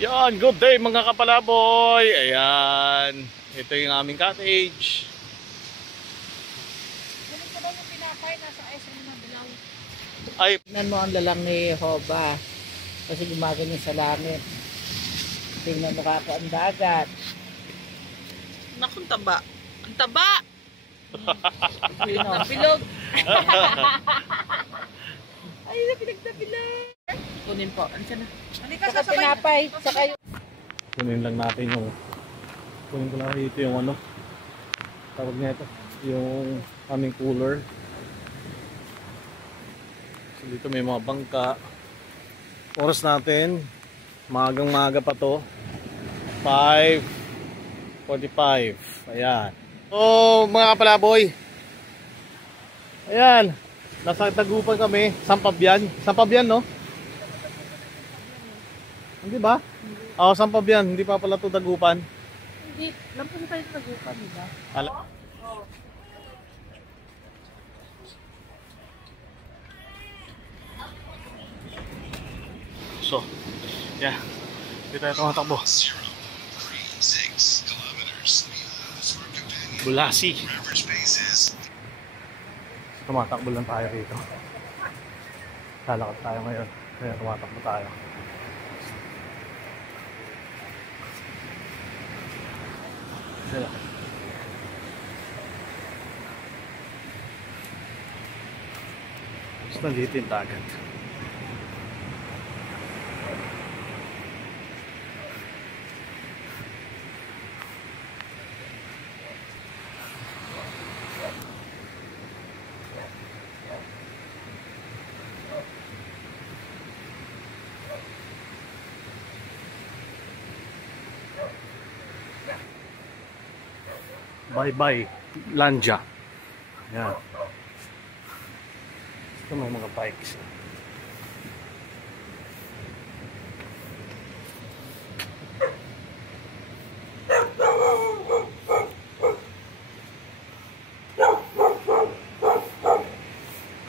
Yan, good day mga kapalaboy. Ayan, ito yung aming cottage. Ganun ka daw yung pinapay, nasa SM na bilaw. Ay, Tingnan mo ang lalang ni Hoba. Kasi gumaganyan sa langit. Tingnan mo kako ang dagat. Naku, ang taba. Ang taba! Sino? Napilog! Ay, napilog. Kunin po. Ano siya na? Halika, Saka pinapay. Saka yung... kunin lang natin yung kunin ko lang dito yung ano tawag niya ito, yung aming cooler. So dito may mga bangka. Oras natin magang maga pa to, 5:45. Ayan. So mga kapalaboy, ayan, nasa Tagupan kami. Sampabyan no? Hindi ba? Oo, Sampabyan. Hindi pa pala ito Tagupan. Hindi. Lampas tayo sa Tagupan, diba? So, yeah. Dito tayo tumatakbo. Bulasi. Tumatakbo lang tayo rito. Lalakad tayo ngayon. Kaya tumatakbo tayo. Tapos nandito yung dagat. Bye-bye, Lanja. Ayan. Ito may mga bikes.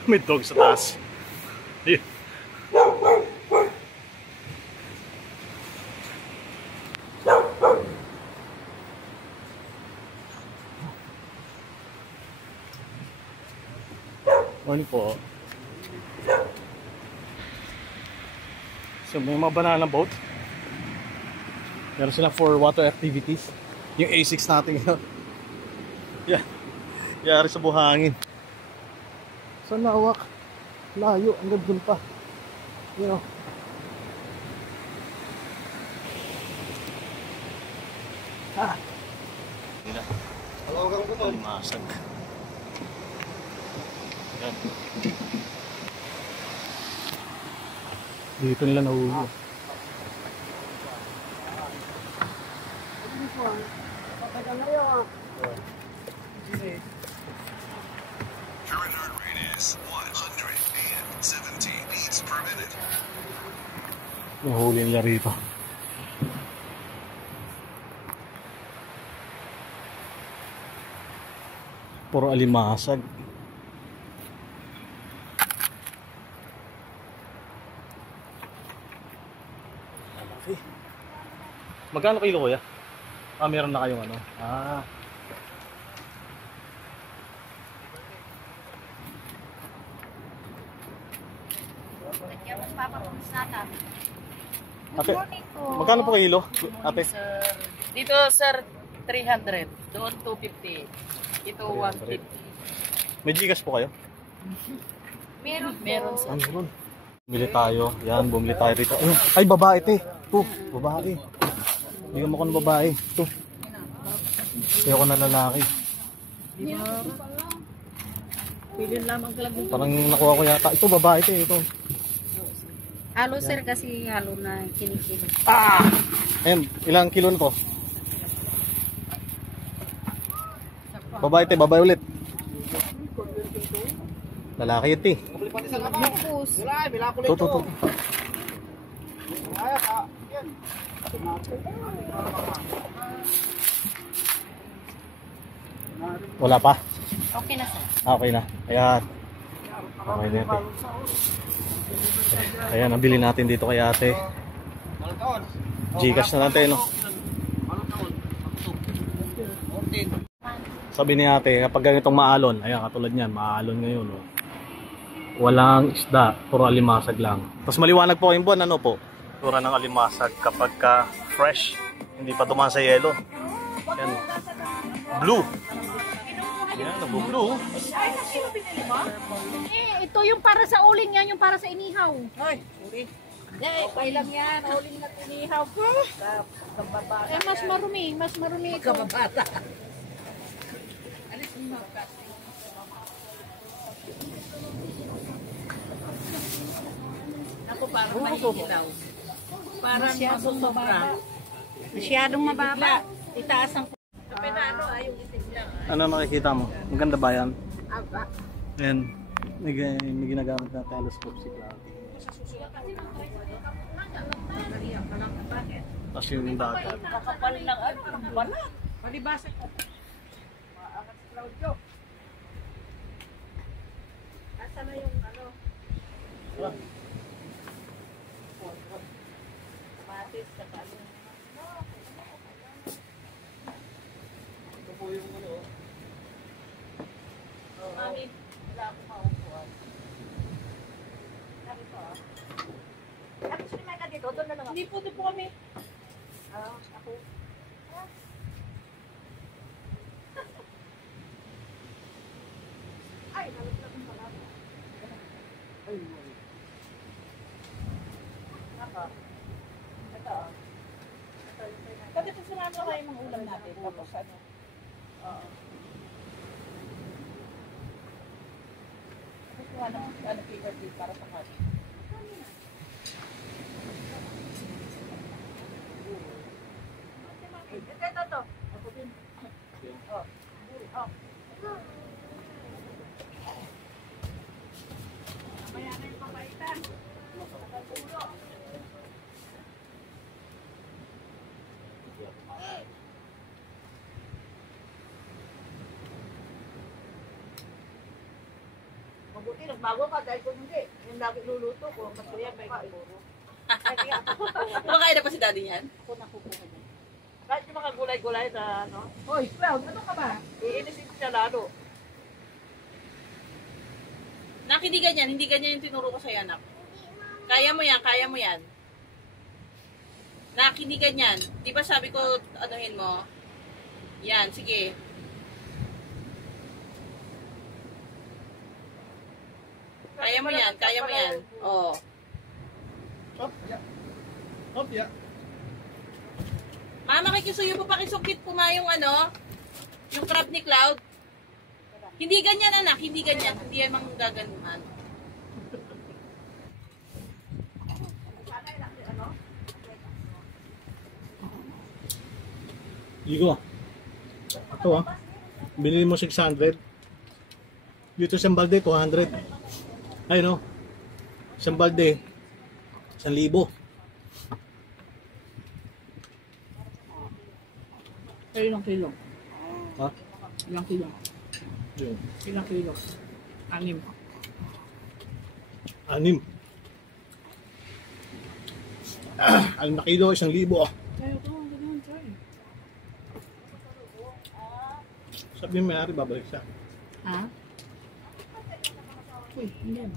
May dog sa taas. Ayun. Ano po? So may mga banana boat. Meron sila for water activities. Yung A6 natin yun. Yeah. Yari sa buhangin. Sa lawak. Layo. Ang ganda pa. You know. Ah. Alawagan ko to. Masag. Yan. Dito nila nahuhuli. Current heart rate is 170 beats per minute. Nahuhuli nila rito. Puro alimasag. Magkano kilo kuya? Ah, meron na kayong ano? Ah. Ate, magkano po kilo? Ate? Sir, dito, sir, 300. Doon, 250. Ito, 150. May Gcash po kayo? Meron, sir. Ano? Bumili tayo. Yan, bumili tayo rito. Ay, babae te. Ito, babae. Bigyan mo ko ng babae. Ito. Kaya ko na lalaki. Pilin lamang ka lang. Parang nakuha ko yata. Ito, babae te. Ito. Halo, sir, kasi halo na kinikili. Ah! Ayan, ilang kilo na to? Babae te, babae ulit. Lalaki ito eh. Ito. Wala pa? Okay na, sir. Okay na. Ayan. Okay na ito. Ayan, nabili natin dito kay ate. Gcash na lang tayo, no? Sabi ni ate, kapag ganitong maalon, ayan, katulad niyan, maalon ngayon, no? Walang isda, puro alimasag lang. Tapos maliwanag po yung buwan, ano po? Tura ng alimasag kapag ka fresh, hindi pa dumaan sa yelo. Yan. Blue. Yan, nagbo-blue. Ito yung para sa uling yan, yung para sa inihaw. Ay, uri. Okay lang yan. Uling na tinihaw ko. Mas marumi ito. Kababata. Alis mo mga plastic. Ako parang mahihilaw. Parang masusubra. Masyadong mababa. Itaas ang penano ay yung itim lang. Ano makikita mo? Maganda ba yan? Ayan. May ginagamit na telescope si Cloudy. Tapos yung dagat. Kakapal lang ay parang balat. Palibasa ko. Maangat si Claudio. Asa na yung ano? Kamatis, saka ano. Ito po yung ano. Mami, wala akong maupuan. Sabi ko ah. Gusto ni Micah dito, doon na lang ako. Hindi po, doon po kami. Ako. Ay, nalaglag ng pala. Ay, naka. Ito. Pwede po sumama kayo mga ulam natin. Tapos ano? Oo. Tapos kuha ng paper plate para sa kanin. Ito. Ako din. Oh. Oh. Mamaya na yung papaitan. Nakatulog. Mabuti, nagbago ka dahil kung hindi, yung lagi luluto ko, masuya may siguro. Kumakain na pa si daddy niyan? Ako nakukuha niya. Kahit yung mga gulay-gulay na ano. Hoy, Cloud, ano ka ba? Iinisin ko siya lalo. Nak, hindi ganyan yung tinuro ko sa'yo, anak. Kaya mo yan. Nak, hindi ganyan. Di ba sabi ko, anuhin mo? Yan, sige. Kaya mo yan. Oo. Hop, yeah. Mama, kikisuyo po pakisukit po ma yung ano, yung crab ni Cloud. Hindi ganyan, anak. Hindi ganyan. Hindi yan mang gaganuhan. Igo. Ito ah. Binili mo 600. Dito sa balde, 200. Ay no. Isang balde, 1,000. Pero ilang kilo? Ha? Ilang kilo? Yun. Ilang kilo? 6. 6. 6 na kilo, 1,000 ah. Kaya ito, ganyan, try. Sabi mo may-ari, babalik siya. Ha? Uy, hindi.